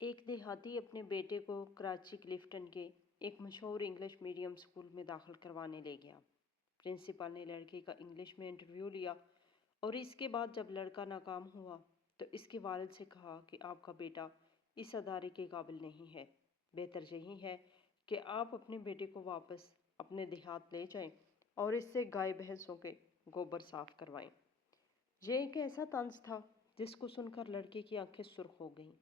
ایک دیہاتی اپنے بیٹے کو کراچی کلفٹن کے ایک مشہور انگلش میڈیم اسکول میں داخل کروانے لے گیا۔ پرنسپل نے لڑکے کا انگلش میں انٹرویو لیا اور اس کے بعد جب لڑکا ناکام ہوا تو اس کے والد سے کہا کہ آپ کا بیٹا اس ادارے کے قابل نہیں ہے، بہتر یہی ہے کہ آپ اپنے بیٹے کو واپس اپنے دیہات لے جائیں اور اس سے گائے بھینسوں کے گوبر صاف کروائیں۔ یہ ایک ایسا طنز تھا جس کو سن کر لڑکے کی آنکھیں سرخ ہو گئیں۔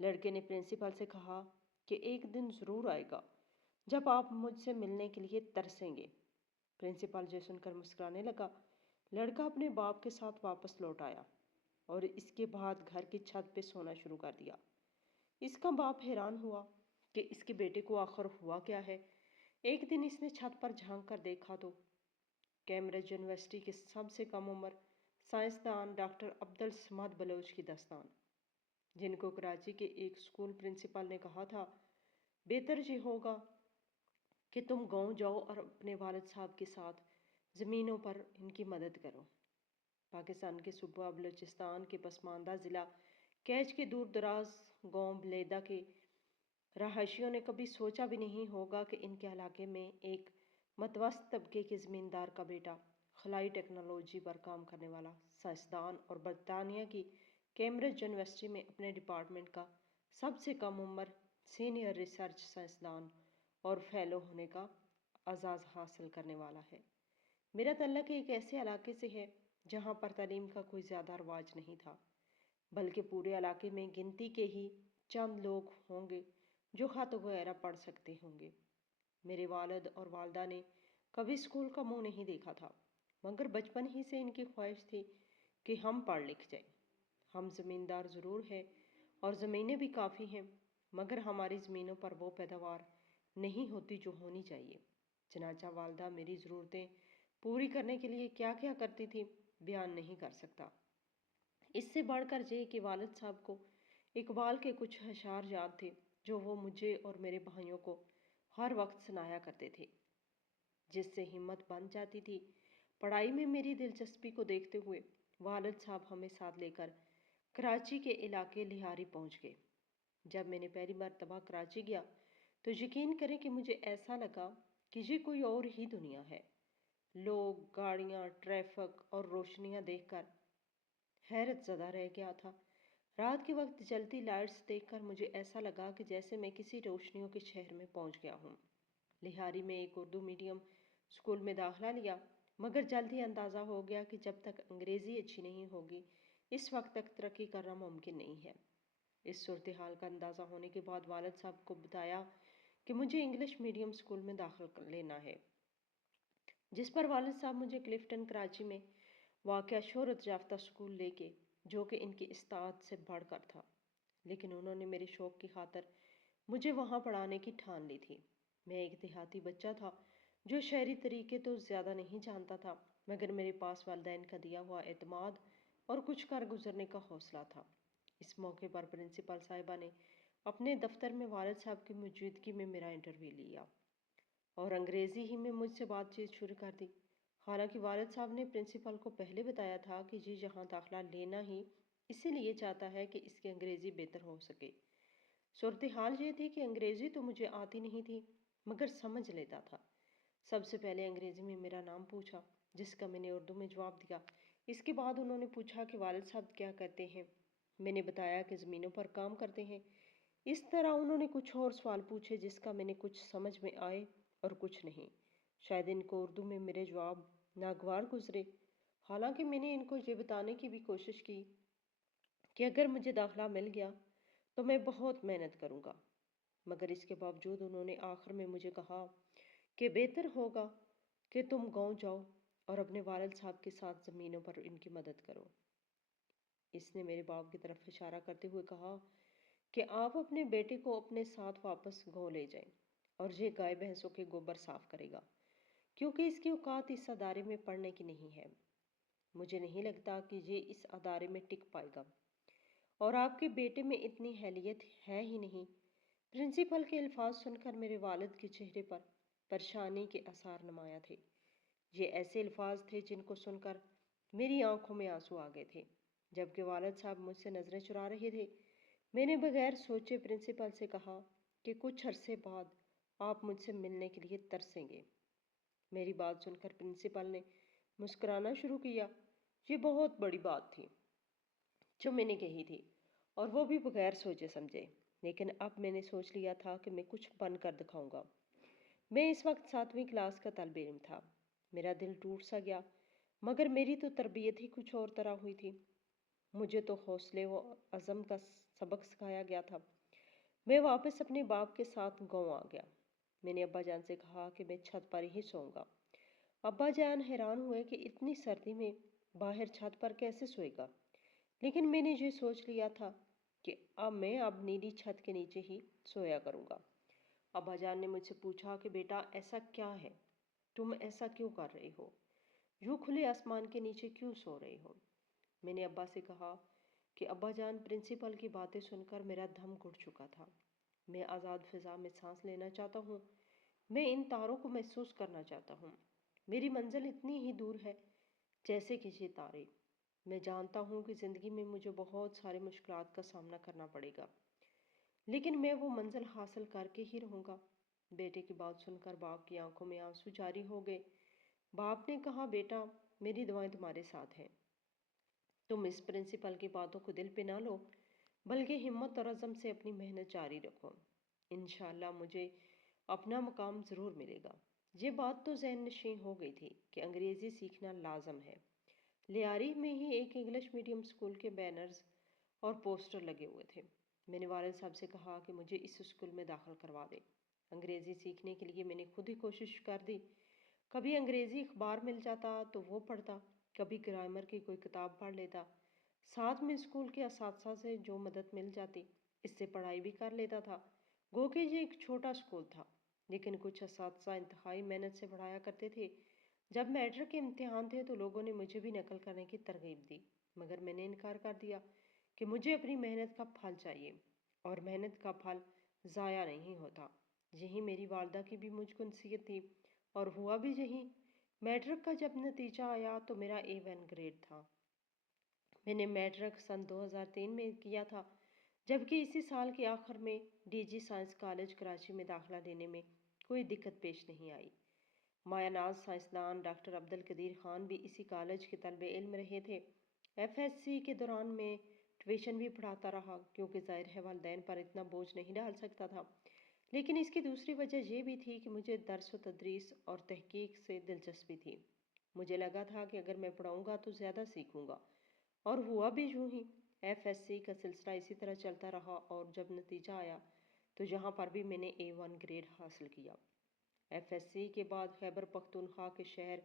لڑکے نے پرنسپل سے کہا کہ ایک دن ضرور آئے گا جب آپ مجھ سے ملنے کے لیے ترسیں گے۔ پرنسپل یہ سن کر مسکرانے لگا۔ لڑکا اپنے باپ کے ساتھ واپس لوٹ آیا اور اس کے بعد گھر کی چھت پہ سونا شروع کر دیا۔ اس کا باپ حیران ہوا کہ اس کے بیٹے کو آخر ہوا کیا ہے۔ ایک دن اس نے چھت پر جھانک کر دیکھا تو کیمبرج یونیورسٹی کے سب سے کم عمر سائنسدان ڈاکٹر عبدالصمد بلوچ کی داستان، جن کو کراچی کے ایک اسکول پرنسپل نے کہا تھا بہتر یہ ہوگا کہ تم گاؤں جاؤ اور اپنے والد صاحب کے ساتھ زمینوں پر ان کی مدد کرو۔ پاکستان کے صوبہ بلوچستان کے پسماندہ ضلع کیچ کے دور دراز گاؤں بلیدہ کے رہائشیوں نے کبھی سوچا بھی نہیں ہوگا کہ ان کے علاقے میں ایک متوسط طبقے کے زمیندار کا بیٹا خلائی ٹیکنالوجی پر کام کرنے والا سائنسدان اور برطانیہ کی کیمبرج یونیورسٹی میں اپنے ڈپارٹمنٹ کا سب سے کم عمر سینئر ریسرچ سائنسدان اور فیلو ہونے کا اعزاز حاصل کرنے والا ہے۔ میرا تعلق ایک ایسے علاقے سے ہے جہاں پر تعلیم کا کوئی زیادہ رواج نہیں تھا، بلکہ پورے علاقے میں گنتی کے ہی چند لوگ ہوں گے جو خط وغیرہ پڑھ سکتے ہوں گے۔ میرے والد اور والدہ نے کبھی اسکول کا منہ نہیں دیکھا تھا، مگر بچپن ہی سے ان کی خواہش تھی کہ ہم پڑھ لکھ جائیں۔ ہم زمیندار ضرور ہیں اور زمینیں بھی کافی ہیں، مگر ہماری زمینوں پر وہ پیداوار نہیں ہوتی جو ہونی چاہیے۔ چنانچہ والدہ میری ضرورتیں پوری کرنے کے لیے کیا کیا کرتی تھی بیان نہیں کر سکتا۔ اس سے بڑھ کر یہ کہ والد صاحب کو اقبال کے کچھ اشعار یاد تھے جو وہ مجھے اور میرے بھائیوں کو ہر وقت سنایا کرتے تھے، جس سے ہمت بن جاتی تھی۔ پڑھائی میں میری دلچسپی کو دیکھتے ہوئے والد صاحب ہمیں ساتھ لے کر کراچی کے علاقے لہاری پہنچ گئے۔ جب میں نے پہلی مرتبہ کراچی گیا تو یقین کریں کہ مجھے ایسا لگا کہ یہ کوئی اور ہی دنیا ہے۔ لوگ، گاڑیاں، ٹریفک اور روشنیاں دیکھ کر حیرت زدہ رہ گیا تھا۔ رات کے وقت جلتی لائٹس دیکھ کر مجھے ایسا لگا کہ جیسے میں کسی روشنیوں کے شہر میں پہنچ گیا ہوں۔ لہاری میں ایک اردو میڈیم اسکول میں داخلہ لیا، مگر جلد ہی اندازہ ہو گیا کہ جب تک انگریزی اچھی نہیں ہوگی اس وقت تک ترقی کرنا ممکن نہیں ہے۔ اس صورتحال کا اندازہ ہونے کے بعد والد صاحب کو بتایا کہ مجھے انگلش میڈیم اسکول میں داخل لینا ہے، جس پر والد صاحب مجھے کلفٹن کراچی میں واقع شہرت یافتہ اسکول لے کے، جو کہ ان کی استطاعت سے بڑھ کر تھا، لیکن انہوں نے میرے شوق کی خاطر مجھے وہاں پڑھانے کی ٹھان لی تھی۔ میں ایک دیہاتی بچہ تھا جو شہری طریقے تو زیادہ نہیں جانتا تھا، مگر میرے پاس والدین کا دیا ہوا اعتماد اور کچھ کر گزرنے کا حوصلہ تھا۔ اس موقع پر پرنسپل صاحبہ نے اپنے دفتر میں والد صاحب کی موجودگی میں میرا انٹرویو لیا اور انگریزی ہی میں مجھ سے بات چیت شروع کر دی۔ حالانکہ والد صاحب نے پرنسپل کو پہلے بتایا تھا کہ جی یہاں داخلہ لینا ہی اسی لیے چاہتا ہے کہ اس کی انگریزی بہتر ہو سکے۔ صورتحال یہ تھی کہ انگریزی تو مجھے آتی نہیں تھی، مگر سمجھ لیتا تھا۔ سب سے پہلے انگریزی میں میرا نام پوچھا، جس کا میں نے اردو میں جواب دیا۔ اس کے بعد انہوں نے پوچھا کہ والد صاحب کیا کرتے ہیں۔ میں نے بتایا کہ زمینوں پر کام کرتے ہیں۔ اس طرح انہوں نے کچھ اور سوال پوچھے جس کا میں نے کچھ سمجھ میں آئے اور کچھ نہیں۔ شاید ان کو اردو میں میرے جواب ناگوار گزرے، حالانکہ میں نے ان کو یہ بتانے کی بھی کوشش کی کہ اگر مجھے داخلہ مل گیا تو میں بہت محنت کروں گا، مگر اس کے باوجود انہوں نے آخر میں مجھے کہا کہ بہتر ہوگا کہ تم گاؤں جاؤ اور اپنے والد صاحب کے ساتھ زمینوں پر ان کی مدد کرو۔ اس نے میرے باپ کی طرف اشارہ کرتے ہوئے کہا کہ آپ اپنے بیٹے کو اپنے ساتھ واپس گاؤں لے جائیں اور یہ گائے بھینسوں کے گوبر صاف کرے گا، کیونکہ اس کی اوقات اس ادارے میں پڑھنے کی نہیں ہے۔ مجھے نہیں لگتا کہ یہ اس ادارے میں ٹک پائے گا، اور آپ کے بیٹے میں اتنی اہلیت ہے ہی نہیں۔ پرنسپل کے الفاظ سن کر میرے والد کے چہرے پر پریشانی کے آثار نمایاں تھے۔ یہ ایسے الفاظ تھے جن کو سن کر میری آنکھوں میں آنسو آ گئے تھے۔ جبکہ والد صاحب مجھ سے نظریں چرا رہے تھے، میں نے بغیر سوچے پرنسپل سے کہا کہ کچھ عرصے بعد آپ مجھ سے ملنے کے لیے ترسیں گے۔ میری بات سن کر پرنسپل نے مسکرانا شروع کیا۔ یہ بہت بڑی بات تھی جو میں نے کہی تھی، اور وہ بھی بغیر سوچے سمجھے، لیکن اب میں نے سوچ لیا تھا کہ میں کچھ بن کر دکھاؤں گا۔ میں اس وقت 7ویں کلاس کا طالب علم تھا۔ میرا دل ٹوٹ سا گیا، مگر میری تو تربیت ہی کچھ اور طرح ہوئی تھی۔ مجھے تو حوصلے و عزم کا سبق سکھایا گیا تھا۔ میں واپس اپنے باپ کے ساتھ گاؤں آ گیا۔ میں نے ابا جان سے کہا کہ میں چھت پر ہی سوؤں گا۔ ابا جان حیران ہوئے کہ اتنی سردی میں باہر چھت پر کیسے سوئے گا، لیکن میں نے یہ سوچ لیا تھا کہ اب نیلی چھت کے نیچے ہی سویا کروں گا۔ ابا جان نے مجھ سے پوچھا کہ بیٹا ایسا کیا ہے، تم ایسا کیوں کر رہے ہو، یوں کھلے آسمان کے نیچے کیوں سو رہے ہو؟ میں نے ابا سے کہا کہ ابا جان، پرنسپل کی باتیں سن کر میرا دم گھٹ چکا تھا۔ میں آزاد فضا میں سانس لینا چاہتا ہوں، میں ان تاروں کو محسوس کرنا چاہتا ہوں۔ میری منزل اتنی ہی دور ہے جیسے کہ یہ تارے۔ میں جانتا ہوں کہ زندگی میں مجھے بہت سارے مشکلات کا سامنا کرنا پڑے گا، لیکن میں وہ منزل حاصل کر کے ہی رہوں گا۔ بیٹے کی بات سن کر باپ کی آنکھوں میں آنسو جاری ہو گئے۔ باپ نے کہا، بیٹا میری دعائیں تمہارے ساتھ ہیں۔ تم اس پرنسپل کی باتوں کو دل پہ نہ لو، بلکہ ہمت اور عزم سے اپنی محنت جاری رکھو۔ انشاءاللہ مجھے اپنا مقام ضرور ملے گا۔ یہ بات تو ذہن نشین ہو گئی تھی کہ انگریزی سیکھنا لازم ہے۔ لیاری میں ہی ایک انگلش میڈیم اسکول کے بینرز اور پوسٹر لگے ہوئے تھے۔ میں نے والد صاحب سے کہا کہ مجھے اس اسکول میں داخل کروا دے۔ انگریزی سیکھنے کے لیے میں نے خود ہی کوشش کر دی۔ کبھی انگریزی اخبار مل جاتا تو وہ پڑھتا، کبھی گرامر کی کوئی کتاب پڑھ لیتا، ساتھ میں اسکول کے اساتذہ سے جو مدد مل جاتی اس سے پڑھائی بھی کر لیتا تھا۔ گو کہ یہ ایک چھوٹا اسکول تھا، لیکن کچھ اساتذہ انتہائی محنت سے پڑھایا کرتے تھے۔ جب میٹرک کے امتحان تھے تو لوگوں نے مجھے بھی نقل کرنے کی ترغیب دی، مگر میں نے انکار کر دیا کہ مجھے اپنی محنت کا پھل چاہیے، اور محنت کا پھل ضائع نہیں ہوتا۔ یہی میری والدہ کی بھی مجھ کو نصیحت تھی، اور ہوا بھی یہی۔ میٹرک کا جب نتیجہ آیا تو میرا A1 گریڈ تھا۔ میں نے میٹرک سن 2003 میں کیا تھا، جبکہ اسی سال کے آخر میں DG سائنس کالج کراچی میں داخلہ لینے میں کوئی دقت پیش نہیں آئی۔ مایہ ناز سائنسدان ڈاکٹر عبدالقدیر خان بھی اسی کالج کے طالب علم رہے تھے۔ FSC کے دوران میں ٹیوشن بھی پڑھاتا رہا، کیونکہ ظاہر ہے والدین پر اتنا بوجھ نہیں ڈال سکتا تھا۔ لیکن اس کی دوسری وجہ یہ بھی تھی کہ مجھے درس و تدریس اور تحقیق سے دلچسپی تھی۔ مجھے لگا تھا کہ اگر میں پڑھاؤں گا تو زیادہ سیکھوں گا، اور ہوا بھی یوں ہی۔ FSC کا سلسلہ اسی طرح چلتا رہا، اور جب نتیجہ آیا تو یہاں پر بھی میں نے A1 گریڈ حاصل کیا۔ FSC کے بعد خیبر پختونخوا کے شہر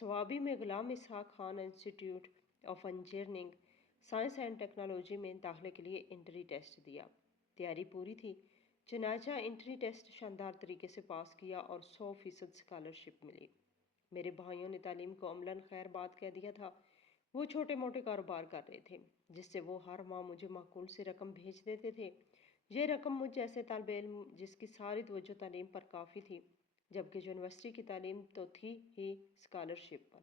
صوابی میں Ghulam Ishaq Khan institute of engineering science and technology میں داخلے کے لیے انٹری ٹیسٹ دیا۔ تیاری پوری تھی، چنانچہ انٹری ٹیسٹ شاندار طریقے سے پاس کیا اور 100% اسکالرشپ ملی۔ میرے بھائیوں نے تعلیم کو عملاً خیر بات کہہ دیا تھا۔ وہ چھوٹے موٹے کاروبار کر رہے تھے، جس سے وہ ہر ماہ مجھے معقول سے رقم بھیج دیتے تھے۔ یہ رقم مجھ جیسے طالب علم جس کی ساری توجہ تعلیم پر کافی تھی، جبکہ یونیورسٹی کی تعلیم تو تھی ہی اسکالرشپ پر۔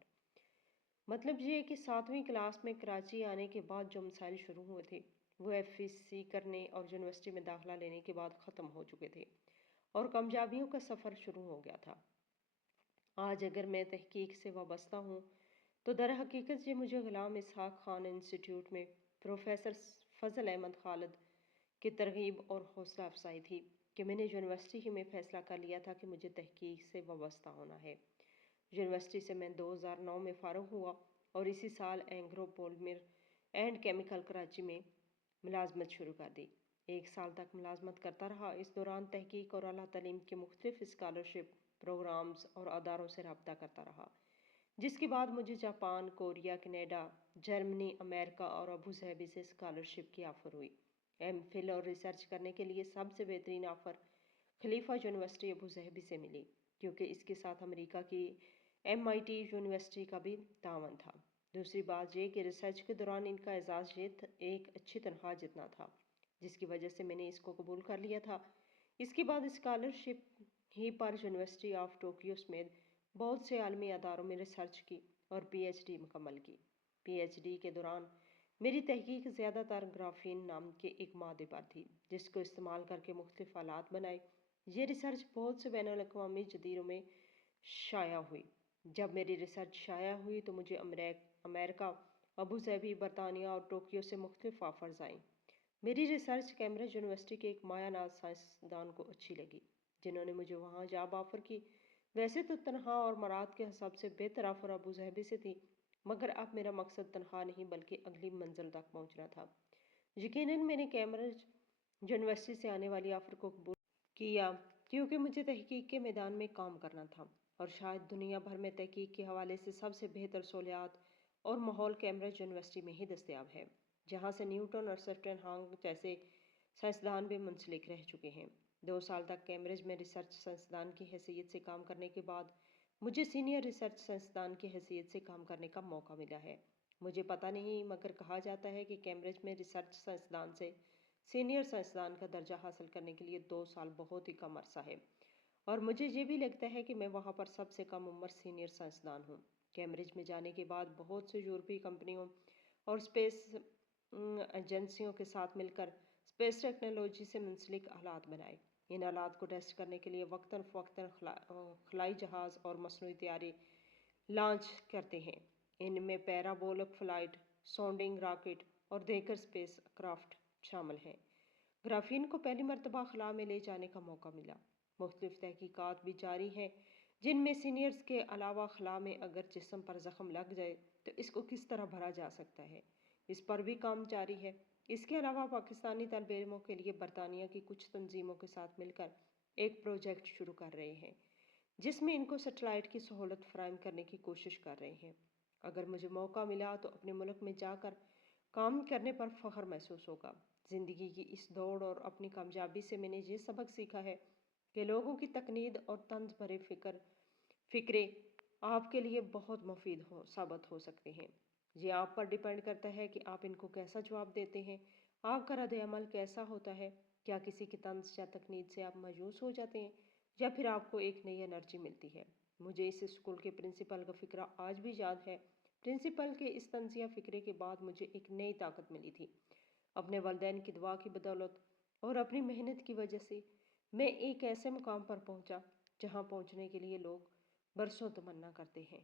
مطلب یہ کہ 7ویں کلاس میں کراچی آنے کے بعد جو مسائل شروع ہوئے تھے وہ FSC کرنے اور یونیورسٹی میں داخلہ لینے کے بعد ختم ہو چکے تھے، اور کامیابیوں کا سفر شروع ہو گیا تھا۔ آج اگر میں تحقیق سے وابستہ ہوں تو در حقیقت یہ مجھے غلام اسحاق خان انسٹیٹیوٹ میں پروفیسر فضل احمد خالد کی ترغیب اور حوصلہ افزائی تھی کہ میں نے یونیورسٹی ہی میں فیصلہ کر لیا تھا کہ مجھے تحقیق سے وابستہ ہونا ہے۔ یونیورسٹی سے میں 2009 میں فارغ ہوا اور اسی سال اینگرو پولمر اینڈ کیمیکل کراچی میں ملازمت شروع کر دی۔ 1 سال تک ملازمت کرتا رہا۔ اس دوران تحقیق اور اعلیٰ تعلیم کے مختلف اسکالرشپ پروگرامز اور اداروں سے رابطہ کرتا رہا، جس کے بعد مجھے جاپان، کوریا، کینیڈا، جرمنی، امریکہ اور ابوظہبی سے اسکالرشپ کی آفر ہوئی۔ MPhil اور ریسرچ کرنے کے لیے سب سے بہترین آفر خلیفہ یونیورسٹی ابوظہبی سے ملی، کیونکہ اس کے ساتھ امریکہ کی MIT یونیورسٹی کا بھی تعاون تھا۔ دوسری بات یہ کہ ریسرچ کے دوران ان کا اعزاز یہ ایک اچھی تنخواہ جتنا تھا، جس کی وجہ سے میں نے اس کو قبول کر لیا تھا۔ اس کے بعد scholarship he per university of Tokyo سمیت بہت سے عالمی اداروں میں ریسرچ کی اور PhD مکمل کی۔ PhD کے دوران میری تحقیق زیادہ تر گرافین نام کے ایک مادے پر تھی جس کو استعمال کر کے مختلف آلات بنائے۔ یہ ریسرچ بہت سے بین الاقوامی جریدوں میں شائع ہوئی۔ جب میری ریسرچ شائع ہوئی تو مجھے امریکہ، ابوظہبی، برطانیہ اور ٹوکیو سے مختلف آفرز آئیں۔ میری ریسرچ کیمبرج یونیورسٹی کے ایک مایہ ناز سائنسدان کو اچھی لگی جنہوں نے مجھے وہاں جاب آفر کی۔ ویسے تو تنخواہ اور مراد کے حساب سے بہتر آفر ابوظہبی سے تھی، مگر اب میرا مقصد تنخواہ نہیں بلکہ اگلی منزل تک پہنچنا تھا۔ یقیناً میں نے کیمبرج یونیورسٹی سے آنے والی آفر کو قبول کیا کیونکہ مجھے تحقیق کے میدان میں کام کرنا تھا، اور شاید دنیا بھر میں تحقیق کے حوالے سے سب سے بہتر سہولیات اور ماحول کیمبرج یونیورسٹی میں ہی دستیاب ہے، جہاں سے نیوٹن اور سٹیفن ہاکنگ جیسے سائنسدان بھی منسلک رہ چکے ہیں۔ 2 سال تک کیمبرج میں ریسرچ سائنسدان کی حیثیت سے کام کرنے کے بعد مجھے سینئر ریسرچ سائنسدان کی حیثیت سے کام کرنے کا موقع ملا ہے۔ مجھے پتہ نہیں، مگر کہا جاتا ہے کہ کیمبرج میں ریسرچ سائنسدان سے سینئر سائنسدان کا درجہ حاصل کرنے کے لیے 2 سال بہت ہی کم عرصہ ہے، اور مجھے یہ بھی لگتا ہے کہ میں وہاں پر سب سے کم عمر سینئر سائنسدان ہوں۔ کیمبرج میں جانے کے بعد بہت سے یورپی کمپنیوں اور اسپیس ایجنسیوں کے ساتھ مل کر اسپیس ٹیکنالوجی سے منسلک آلات بنائے۔ ان آلات کو ٹیسٹ کرنے کے لیے وقتاً فوقتاً خلائی جہاز اور مصنوعی طیارے لانچ کرتے ہیں۔ ان میں پیرابولک فلائٹ، سونڈنگ راکٹ اور دیگر اسپیس کرافٹ شامل ہیں۔ گرافین کو پہلی مرتبہ خلا میں لے جانے کا موقع ملا۔ مختلف تحقیقات بھی جاری ہیں جن میں سینئرز کے علاوہ خلا میں اگر جسم پر زخم لگ جائے تو اس کو کس طرح بھرا جا سکتا ہے، اس پر بھی کام جاری ہے۔ اس کے علاوہ پاکستانی طالب علموں کے لیے برطانیہ کی کچھ تنظیموں کے ساتھ مل کر ایک پروجیکٹ شروع کر رہے ہیں جس میں ان کو سیٹلائٹ کی سہولت فراہم کرنے کی کوشش کر رہے ہیں۔ اگر مجھے موقع ملا تو اپنے ملک میں جا کر کام کرنے پر فخر محسوس ہوگا۔ زندگی کی اس دوڑ اور اپنی کامیابی سے میں نے یہ سبق سیکھا ہے کہ لوگوں کی تقلید اور طنز بھرے فکرے آپ کے لیے بہت مفید ثابت ہو سکتے ہیں۔ یہ آپ پر ڈیپینڈ کرتا ہے کہ آپ ان کو کیسا جواب دیتے ہیں۔ آپ کا رد عمل کیسا ہوتا ہے؟ کیا کسی کی طنز یا تقلید سے آپ مایوس ہو جاتے ہیں یا پھر آپ کو ایک نئی انرجی ملتی ہے؟ مجھے اس اسکول کے پرنسپل کا فکرہ آج بھی یاد ہے۔ پرنسپل کے اس طنزیہ فکرے کے بعد مجھے ایک نئی طاقت ملی تھی۔ اپنے والدین کی دعا کی بدولت اور اپنی محنت کی وجہ سے میں ایک ایسے مقام پر پہنچا جہاں پہنچنے کے لیے لوگ برسوں تمنا کرتے ہیں۔